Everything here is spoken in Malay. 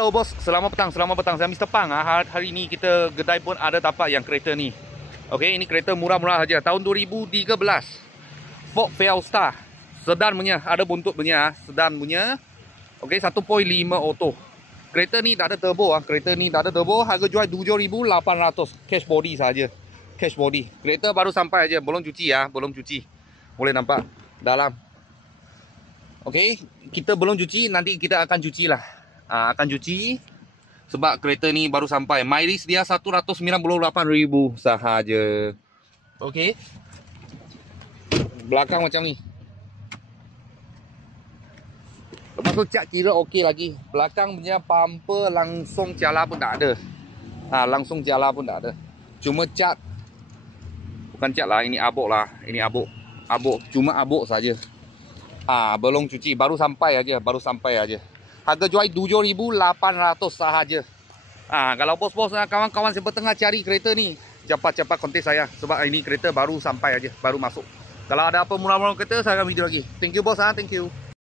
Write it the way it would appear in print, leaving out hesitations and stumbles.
Hello bos, selamat petang. Saya Mr. Pang. Hari ini kita kedai pun ada dapat yang kereta ni. Okey, ini kereta murah-murah saja. Tahun 2013. Ford Fiesta. Sedan punya, ada buntut punya, sedan punya. Okey, 1.5 auto. Kereta ni tak ada turbo Kereta ni tak ada turbo. Harga jual 7,800. Cash body saja. Cash body. Kereta baru sampai aja, belum cuci belum cuci. Boleh nampak dalam. Okey, kita belum cuci, nanti kita akan cuci lah. Akan cuci sebab kereta ni baru sampai. Mileage dia 198,000 sahaja. Okey. Belakang macam ni. Lepas tu cat kira okey lagi. Belakang punya bumper langsung jala pun tak ada. Langsung jala pun tak ada. Cuma cat. Bukan cat lah, ini abuk lah. Ini abuk. Cuma abuk saja. Belum cuci, baru sampai aja. Harga jual 7,800 sahaja. Kalau bos-bos kawan-kawan siapa tengah cari kereta ni, cepat-cepat kontak saya sebab ini kereta baru sampai aja, baru masuk. Kalau ada apa murah-murah kereta, saya akan video lagi. Thank you bos, thank you.